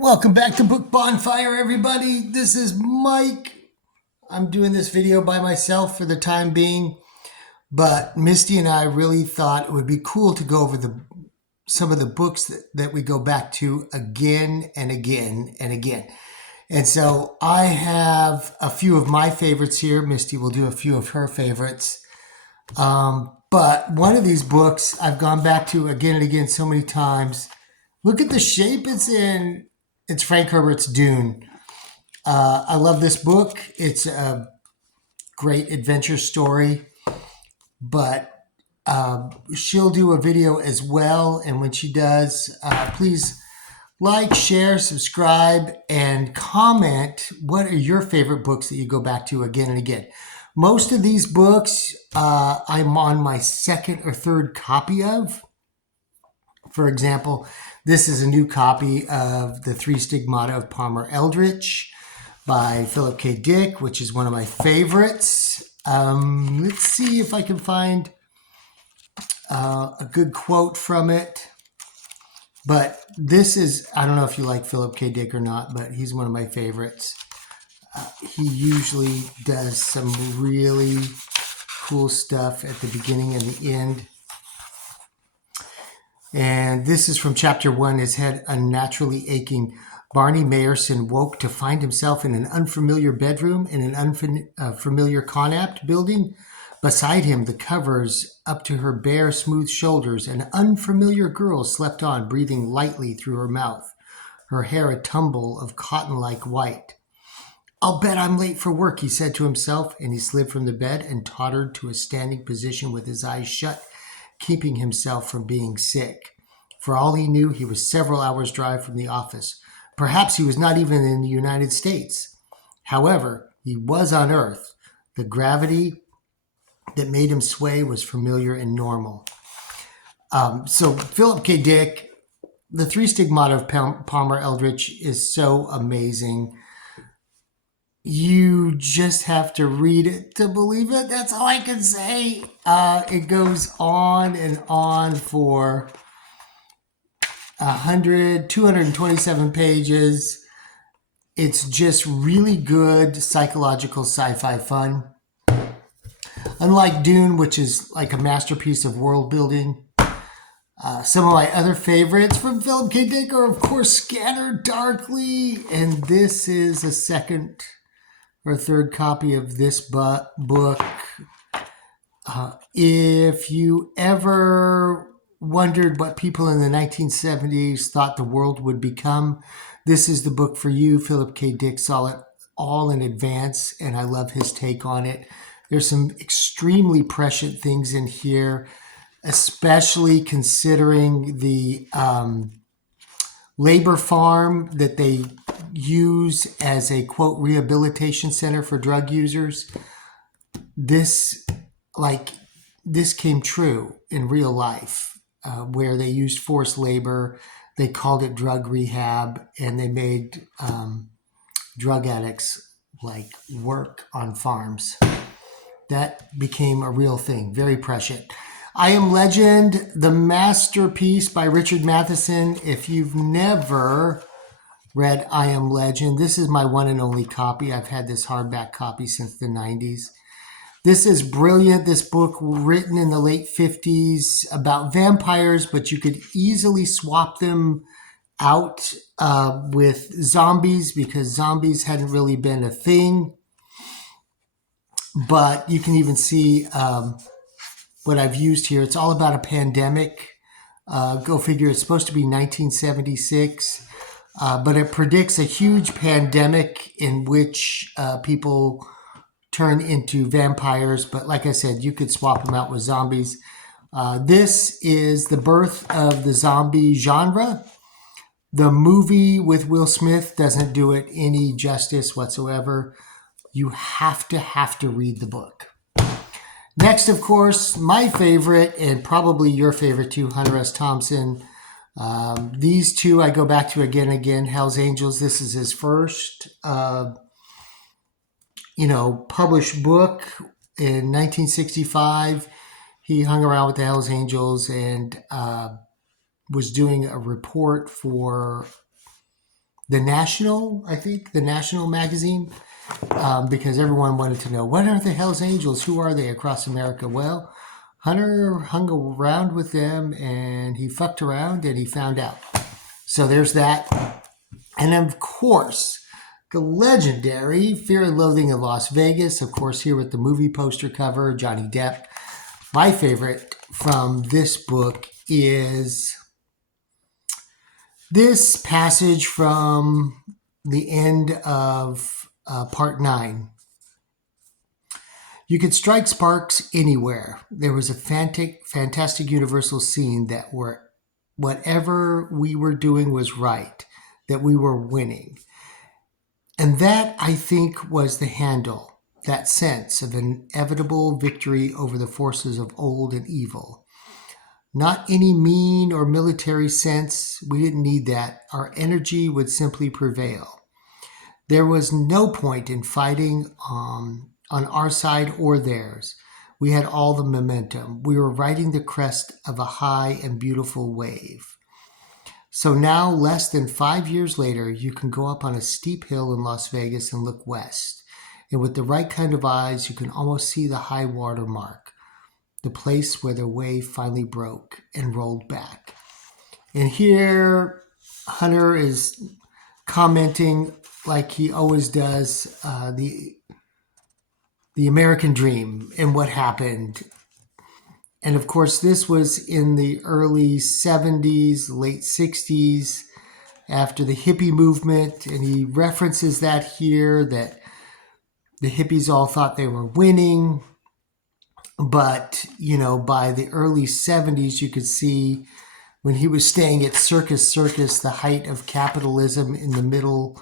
Welcome back to Book Bonfire, everybody. This is Mike. I'm doing this video by myself for the time being, but Misty and I really thought it would be cool to go over some of the books that we go back to again and again and again. And so I have a few of my favorites here. Misty will do a few of her favorites. But one of these books I've gone back to again and again so many times. Look at the shape it's in. It's Frank Herbert's Dune. I love this book. It's a great adventure story, but she'll do a video as well. And when she does, please like, share, subscribe, and comment. What are your favorite books that you go back to again and again? Most of these books I'm on my second or third copy of. For example, this is a new copy of The Three Stigmata of Palmer Eldritch by Philip K. Dick, which is one of my favorites. Let's see if I can find a good quote from it. But this is, I don't know if you like Philip K. Dick or not, but he's one of my favorites. He usually does some really cool stuff at the beginning and the end. And this is from chapter 1, His Head Unnaturally Aching. Barney Mayerson woke to find himself in an unfamiliar bedroom in an unfamiliar Connacht building. Beside him, the covers up to her bare, smooth shoulders, an unfamiliar girl slept on, breathing lightly through her mouth, her hair a tumble of cotton-like white. "I'll bet I'm late for work," he said to himself, and he slid from the bed and tottered to a standing position with his eyes shut, keeping himself from being sick. For all he knew, he was several hours' drive from the office. Perhaps he was not even in the United States. However, he was on Earth. The gravity that made him sway was familiar and normal. So Philip K. Dick, The Three Stigmata of Palmer Eldritch is so amazing. You just have to read it to believe it. That's all I can say. It goes on and on for 227 pages. It's just really good psychological sci-fi fun. Unlike Dune, which is like a masterpiece of world building. Some of my other favorites from Philip K. Dick are, of course, Scattered Darkly. And this is a second or third copy of this book. If you ever wondered what people in the 1970s thought the world would become, this is the book for you. Philip K. Dick saw it all in advance, and I love his take on it. There's some extremely prescient things in here, especially considering the labor farm that they use as a, quote, rehabilitation center for drug users. This came true in real life, where they used forced labor. They called it drug rehab, and they made drug addicts work on farms. That became a real thing, very prescient. I Am Legend, the masterpiece by Richard Matheson. If you've never read I Am Legend, this is my one and only copy. I've had this hardback copy since the 90s. This is brilliant. This book, written in the late 50s about vampires, but you could easily swap them out with zombies because zombies hadn't really been a thing. But you can even see what I've used here. It's all about a pandemic. Go figure, it's supposed to be 1976. But it predicts a huge pandemic in which people turn into vampires. But like I said, you could swap them out with zombies. This is the birth of the zombie genre. The movie with Will Smith doesn't do it any justice whatsoever. You have to read the book. Next, of course, my favorite, and probably your favorite too, Hunter S. Thompson. These two I go back to again and again. Hell's Angels, this is his first published book in 1965. He hung around with the Hell's Angels and was doing a report for the National, I think, the National magazine, because everyone wanted to know, what are the Hells Angels? Who are they across America? Well, Hunter hung around with them and he fucked around and he found out. So there's that. And of course, the legendary Fear and Loathing in Las Vegas, of course, here with the movie poster cover, Johnny Depp. My favorite from this book is this passage from the end of part 9. You could strike sparks anywhere. There was a fantastic universal scene that whatever we were doing was right, that we were winning. And that, I think, was the handle, that sense of inevitable victory over the forces of old and evil. Not any mean or military sense. We didn't need that. Our energy would simply prevail. There was no point in fighting on our side or theirs. We had all the momentum. We were riding the crest of a high and beautiful wave. So now, less than 5 years later, you can go up on a steep hill in Las Vegas and look west. And with the right kind of eyes, you can almost see the high water mark, the place where the wave finally broke and rolled back. And here, Hunter is commenting, like he always does, the American dream and what happened. And of course, this was in the early 70s, late 60s, after the hippie movement. And he references that here, that the hippies all thought they were winning. But, by the early 70s, you could see when he was staying at Circus, the height of capitalism in the middle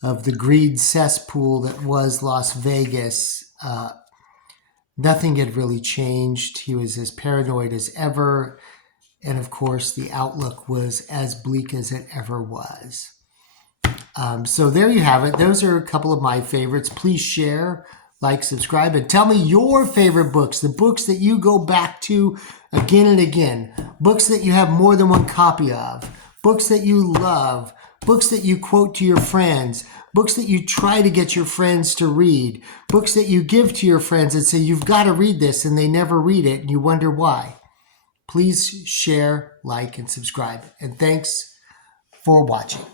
of the greed cesspool that was Las Vegas, nothing had really changed. He was as paranoid as ever. And of course, the outlook was as bleak as it ever was. So there you have it. Those are a couple of my favorites. Please share, like, subscribe, and tell me your favorite books, the books that you go back to again and again, books that you have more than one copy of, books that you love, books that you quote to your friends, books that you try to get your friends to read, books that you give to your friends and say, you've got to read this, and they never read it, and you wonder why. Please share, like, and subscribe. And thanks for watching.